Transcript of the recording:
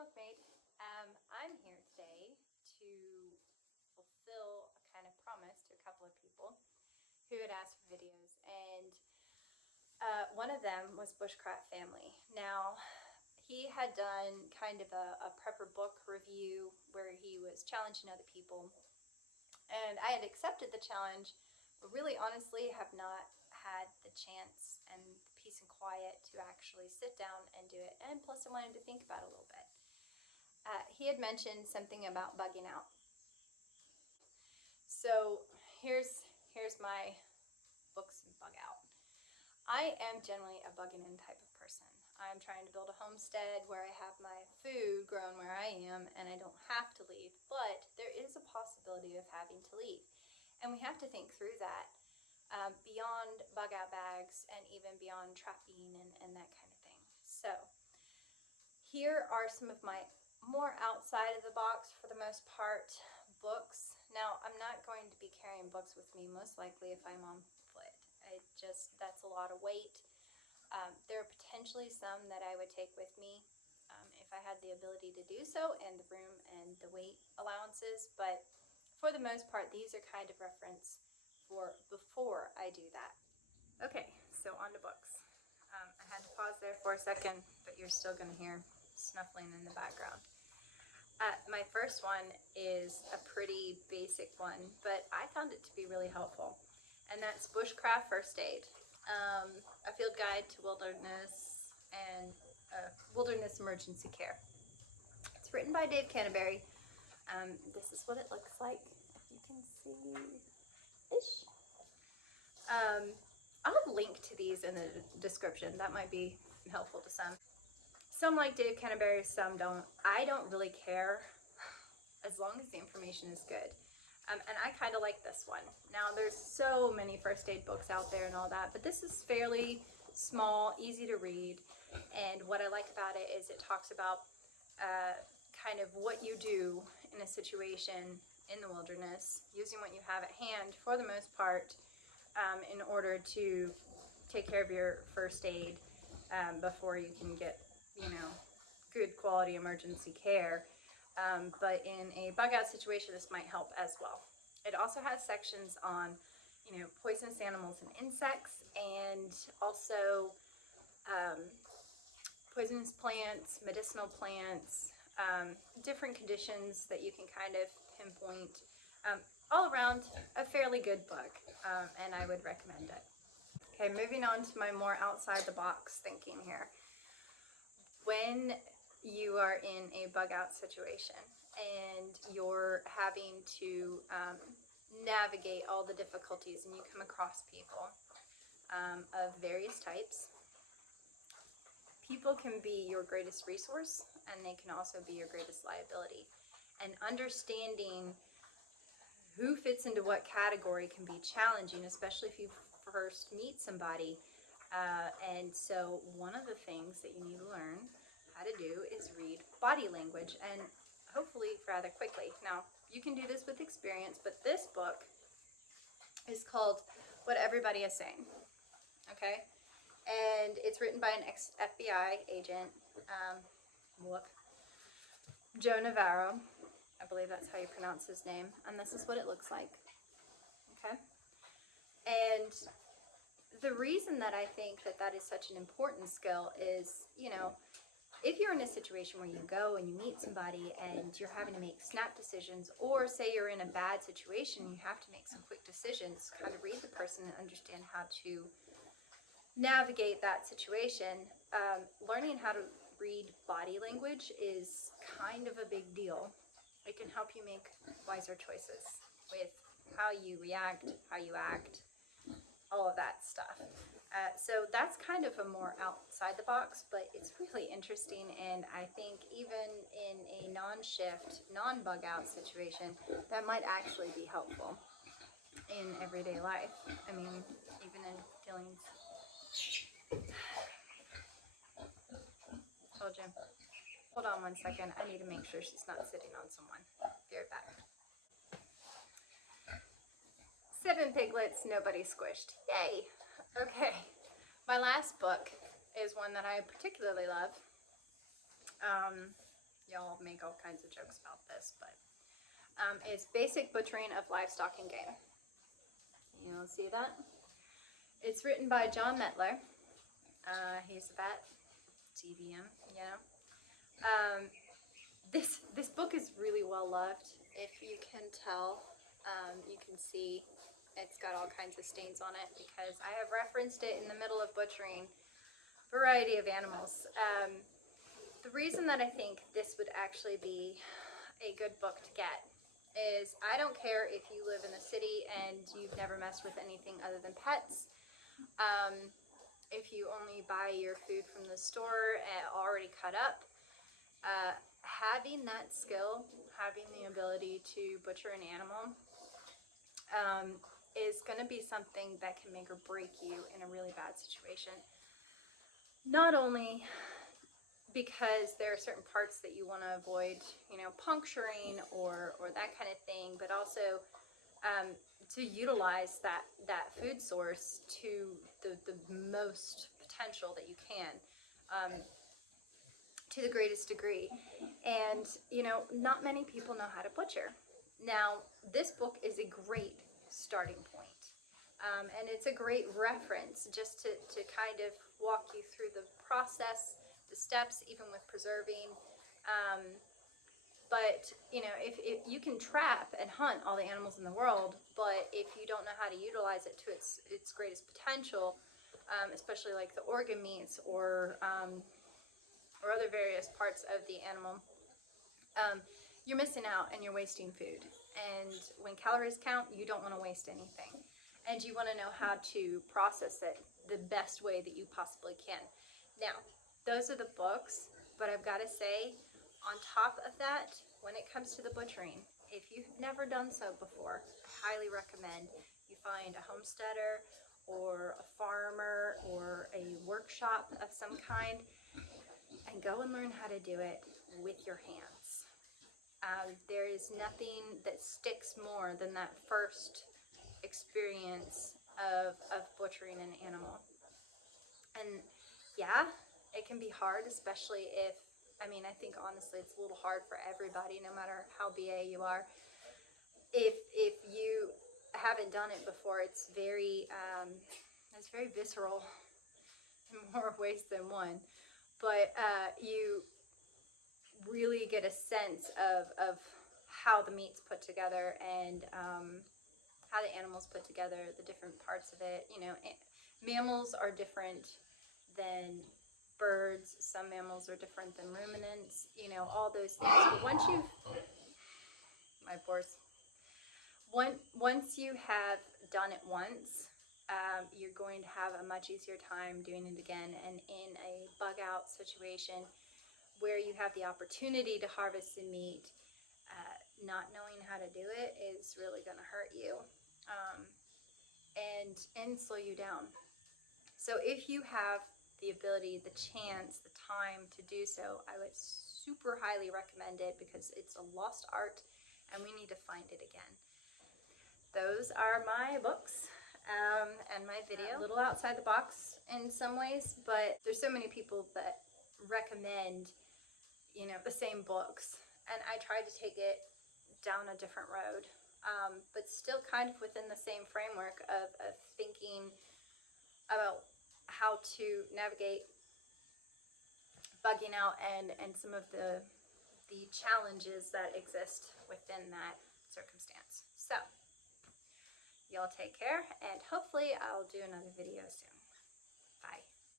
Milkmaid. I'm here today to fulfill a kind of promise to a couple of people who had asked for videos, and one of them was Bushcraft Family. Now, he had done kind of a prepper book review where he was challenging other people, and I had accepted the challenge, but really honestly have not had the chance and the peace and quiet to actually sit down and do it, and plus I wanted to think about it a little bit. He had mentioned something about bugging out. So here's my books and bug out. I am generally a bugging in type of person. I'm trying to build a homestead where I have my food grown where I am and I don't have to leave, but there is a possibility of having to leave. And we have to think through that beyond bug out bags and even beyond trapping and that kind of thing. So here are some of my more outside of the box, for the most part, books. Now, I'm not going to be carrying books with me, most likely, if I'm on foot. That's a lot of weight. There are potentially some that I would take with me if I had the ability to do so, and the room and the weight allowances, but for the most part, these are kind of reference for before I do that. Okay, so on to books. I had to pause there for a second, but you're still going to hear snuffling in the background. My first one is a pretty basic one, but I found it to be really helpful, and that's Bushcraft First Aid, a field guide to wilderness and wilderness emergency care. It's written by Dave Canterbury. This is what it looks like, if you can see-ish. I'll link to these in the description. That might be helpful to some. Some like Dave Canterbury, some don't. I don't really care as long as the information is good. And I kind of like this one. Now, there's so many first aid books out there and all that, but this is fairly small, easy to read. And what I like about it is it talks about kind of what you do in a situation in the wilderness, using what you have at hand for the most part in order to take care of your first aid before you can get good quality emergency care. But in a bug out situation, this might help as well. It also has sections on, poisonous animals and insects, and also poisonous plants, medicinal plants, different conditions that you can kind of pinpoint. All around, a fairly good book, and I would recommend it. Okay, moving on to my more outside the box thinking here. When you are in a bug out situation and you're having to navigate all the difficulties and you come across people of various types, people can be your greatest resource and they can also be your greatest liability. And understanding who fits into what category can be challenging, especially if you first meet somebody. And so one of the things that you need to learn how to do is read body language, and hopefully rather quickly. Now, you can do this with experience, but this book is called What Everybody Is Saying, okay? And it's written by an ex-FBI agent, Joe Navarro. I believe that's how you pronounce his name, and this is what it looks like, okay? And the reason that I think that is such an important skill is, if you're in a situation where you go and you meet somebody and you're having to make snap decisions, or say you're in a bad situation, you have to make some quick decisions, kind of read the person and understand how to navigate that situation. Learning how to read body language is kind of a big deal. It can help you make wiser choices with how you react, how you act, all of that stuff. So that's kind of a more outside the box, but it's really interesting, and I think even in a non-shift, non-bug out situation, that might actually be helpful in everyday life. I mean, even in dealings. Told you. Hold on one second, I need to make sure she's not sitting on someone. Be right back. 7 piglets, nobody squished. Yay! Okay, my last book is one that I particularly love. y'all make all kinds of jokes about this, but it's Basic Butchering of Livestock and Game. You'll see that. It's written by John Metler. He's a vet, TVM, you know. This book is really well loved. If you can tell, you can see it's got all kinds of stains on it because I have referenced it in the middle of butchering a variety of animals. The reason that I think this would actually be a good book to get is I don't care if you live in the city and you've never messed with anything other than pets. If you only buy your food from the store already cut up, having that skill, having the ability to butcher an animal is going to be something that can make or break you in a really bad situation. Not only because there are certain parts that you want to avoid, you know, puncturing or that kind of thing, but also to utilize that food source to the most potential that you can, to the greatest degree. And, you know, not many people know how to butcher. Now, this book is a great starting point. And it's a great reference just to kind of walk you through the process, the steps, even with preserving. But, you know, if you can trap and hunt all the animals in the world, but if you don't know how to utilize it to its greatest potential, especially like the organ meats or other various parts of the animal, you're missing out and you're wasting food. And when calories count, you don't want to waste anything. And you want to know how to process it the best way that you possibly can. Now, those are the books, but I've got to say, on top of that, when it comes to the butchering, if you've never done so before, I highly recommend you find a homesteader or a farmer or a workshop of some kind and go and learn how to do it with your hands. There is nothing that sticks more than that first experience of butchering an animal. And yeah, it can be hard, especially if, I mean, I think honestly it's a little hard for everybody, no matter how BA you are. If you haven't done it before, it's very visceral in more ways than one. But you really get a sense of how the meat's put together and how the animal's put together, the different parts of it. You know, mammals are different than birds. Some mammals are different than ruminants. You know, all those things. But once you, once you have done it once, you're going to have a much easier time doing it again. And in a bug out situation where you have the opportunity to harvest the meat, not knowing how to do it is really going to hurt you and slow you down. So if you have the ability, the chance, the time to do so, I would super highly recommend it because it's a lost art and we need to find it again. Those are my books and my video. A little outside the box in some ways, but there's so many people that recommend, you know, the same books, and I tried to take it down a different road, but still kind of within the same framework of thinking about how to navigate bugging out and some of the challenges that exist within that circumstance. So y'all take care, and hopefully I'll do another video soon. Bye.